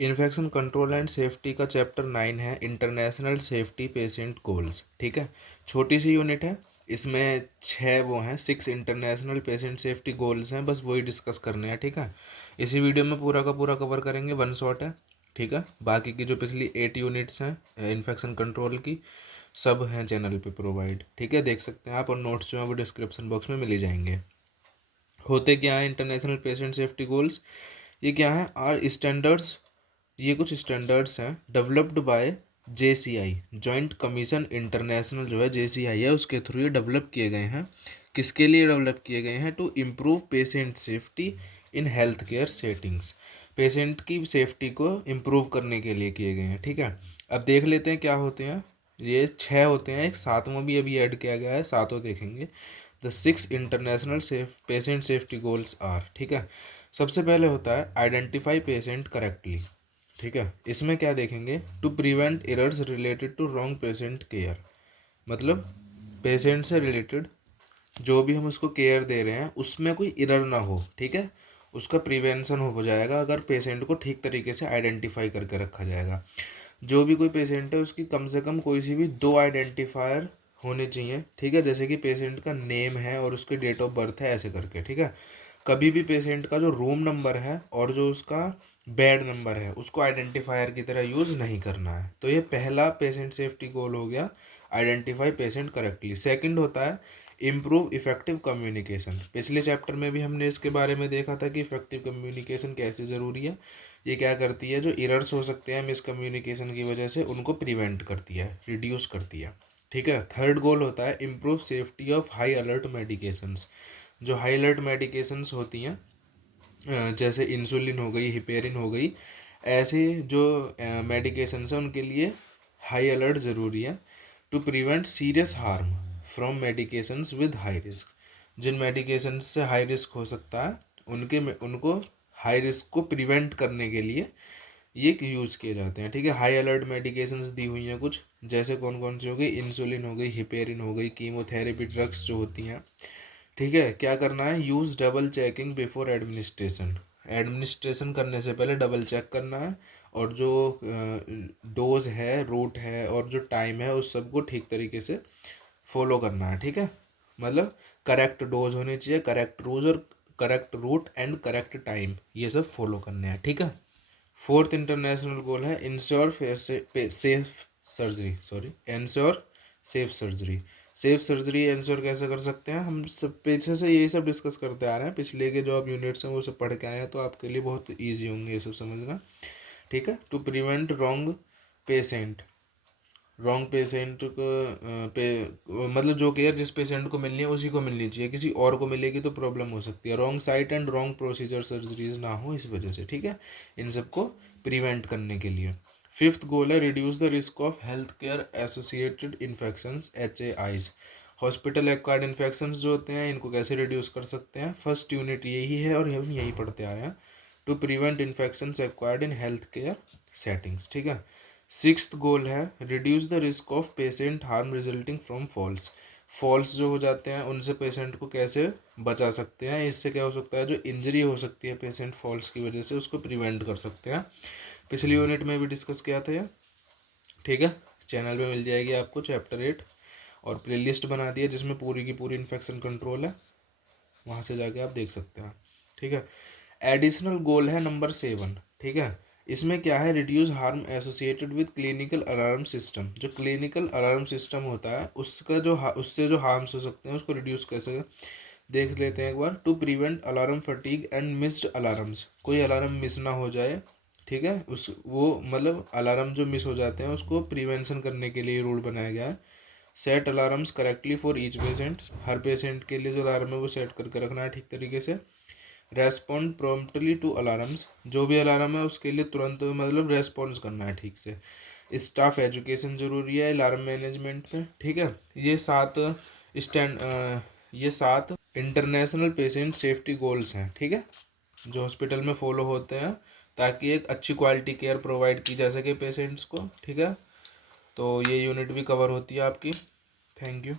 Infection control and safety का chapter 9 है international safety patient goals. ठीक है, छोटी सी यूनिट है, इसमें 6 वो हैं, 6 इंटरनेशनल पेशेंट सेफ्टी गोल्स हैं, बस वही डिस्कस करने हैं। ठीक है, इसी वीडियो में पूरा का पूरा कवर करेंगे, वन शॉट है। ठीक है, बाकी की जो पिछली 8 यूनिट्स हैं इन्फेक्शन कंट्रोल की, सब हैं चैनल पे प्रोवाइड। ठीक है, देख सकते हैं आप, और नोट्स जो हैं वो डिस्क्रिप्शन बॉक्स में मिल ही जाएंगे। होते क्या है इंटरनेशनल पेशेंट सेफ्टी गोल्स, ये क्या है, आर स्टैंडर्ड्स, ये कुछ स्टैंडर्ड्स हैं developed by JCI, joint commission international, जो है JCI है, उसके थ्रू ये डेवलप किए गए हैं। किसके लिए डेवलप किए गए हैं? To improve patient safety in health care settings, patient की सेफ्टी को इम्प्रूव करने के लिए किए गए हैं। ठीक है, अब देख लेते हैं क्या होते हैं। ये 6 होते हैं, एक सातवां भी अभी ऐड किया गया है, सातों देखेंगे। The 6 international patient safety goals are. ठीक है, सबसे पहले होता है आइडेंटिफाई पेशेंट करेक्टली। ठीक है, इसमें क्या देखेंगे, to prevent errors related to wrong patient care, मतलब पेशेंट से रिलेटेड जो भी हम उसको केयर दे रहे हैं उसमें कोई एरर ना हो। ठीक है, उसका प्रिवेंशन हो जाएगा अगर पेशेंट को ठीक तरीके से आइडेंटिफाई करके रखा जाएगा। जो भी कोई पेशेंट है उसकी कम से कम कोई सी भी 2 आइडेंटिफायर होने चाहिए। ठीक है, जैसे कि पेशेंट का नेम है और उसकी डेट ऑफ बर्थ है, ऐसे करके। ठीक है, कभी भी पेशेंट का जो रूम नंबर है और जो उसका बेड नंबर है उसको आइडेंटिफायर की तरह यूज़ नहीं करना है। तो ये पहला पेशेंट सेफ्टी गोल हो गया, आइडेंटिफाई पेशेंट करेक्टली। सेकंड होता है इम्प्रूव इफेक्टिव कम्युनिकेशन। पिछले चैप्टर में भी हमने इसके बारे में देखा था कि इफेक्टिव कम्युनिकेशन कैसे ज़रूरी है। ये क्या करती है, जो एरर्स हो सकते हैं मिसकम्युनिकेशन की वजह से, उनको प्रिवेंट करती है, रिड्यूस करती है। ठीक है, थर्ड गोल होता है improve safety of high alert medications. जो हाई अलर्ट मेडिकेशंस होती हैं जैसे इंसुलिन हो गई, हिपेरिन हो गई, ऐसे जो मेडिकेशंस हैं उनके लिए हाई अलर्ट ज़रूरी है। To prevent serious harm from medications with high risk. जिन मेडिकेशंस से हाई रिस्क हो सकता है उनको हाई रिस्क को प्रिवेंट करने के लिए ये यूज़ किए जाते हैं। ठीक है, हाई अलर्ट मेडिकेशंस दी हुई हैं कुछ, जैसे कौन कौन सी हो गई, इंसुलिन हो गई, हिपेरिन हो गई, कीमोथेरेपी ड्रग्स जो होती हैं। ठीक है, क्या करना है, use double checking before administration, administration करने से पहले डबल चेक करना है, और जो डोज है, रूट है और जो टाइम है उस सबको ठीक तरीके से फॉलो करना है। ठीक है, मतलब करेक्ट डोज होनी चाहिए, करेक्ट रोज और correct route and correct time, ये सब फॉलो करने हैं। ठीक है, फोर्थ इंटरनेशनल गोल है ensure safe surgery, ensure safe surgery. Safe surgery ensure कैसे कर सकते हैं, हम सब पीछे से यही सब डिस्कस करते आ रहे हैं, पिछले के जो आप यूनिट्स हैं वो सब पढ़ के आए हैं, तो आपके लिए बहुत ईजी होंगे ये सब समझना। ठीक है, to prevent wrong patient, wrong patient को मतलब जो केयर जिस पेशेंट को मिलनी है उसी को मिलनी चाहिए, किसी और को मिलेगी तो प्रॉब्लम हो सकती है, wrong site and wrong procedure surgeries ना हो इस वजह से। ठीक है, इन सबको प्रिवेंट करने के लिए। फिफ्थ गोल है reduce the risk of health care associated infections, HAIs। Hospital acquired infections जो होते हैं इनको कैसे रिड्यूस कर सकते हैं, फर्स्ट यूनिट यही है और हम यही पढ़ते आ रहे हैं। To prevent infections acquired in health care settings. ठीक है, सिक्स्थ गोल है reduce the risk of patient harm resulting from falls. Falls जो हो जाते हैं उनसे पेशेंट को कैसे बचा सकते हैं, इससे क्या हो सकता है, जो इंजरी हो सकती है पेशेंट फॉल्स की वजह से उसको प्रिवेंट कर सकते हैं। पिछली यूनिट में भी डिस्कस किया था ये। ठीक है, चैनल पे मिल जाएगी आपको चैप्टर 8, और प्लेलिस्ट बना दी है जिसमें पूरी की पूरी इन्फेक्शन कंट्रोल है, वहाँ से जाके आप देख सकते हैं। ठीक है, एडिशनल गोल है नंबर 7। ठीक है, इसमें क्या है, reduce harm associated with clinical alarm system. जो क्लिनिकल अलार्म सिस्टम होता है उसका जो उससे जो हार्म्स हो सकते हैं उसको रिड्यूस कैसे देख लेते हैं एक बार। To prevent alarm fatigue and missed alarms, कोई अलार्म मिस ना हो जाए। ठीक है, उस वो मतलब अलार्म जो मिस हो जाते हैं उसको प्रिवेंशन करने के लिए रूल बनाया गया है। Set alarms correctly for each patient, her patient के लिए जो अलार्म है वो सेट करके रखना है ठीक तरीके से। रेस्पॉन्ड प्रॉम्प्टली टू अलार्म्स, जो भी अलार्म है उसके लिए तुरंत मतलब रेस्पॉन्स करना है ठीक से। स्टाफ एजुकेशन जरूरी है अलार्म मैनेजमेंट पे। ठीक है, ये 7 स्टैंड ये 7 इंटरनेशनल पेशेंट सेफ्टी गोल्स हैं। ठीक है, जो हॉस्पिटल में फॉलो होते हैं ताकि एक अच्छी क्वालिटी केयर प्रोवाइड की जा सके पेशेंट्स को। ठीक है, तो ये यूनिट भी कवर होती है आपकी। Thank you.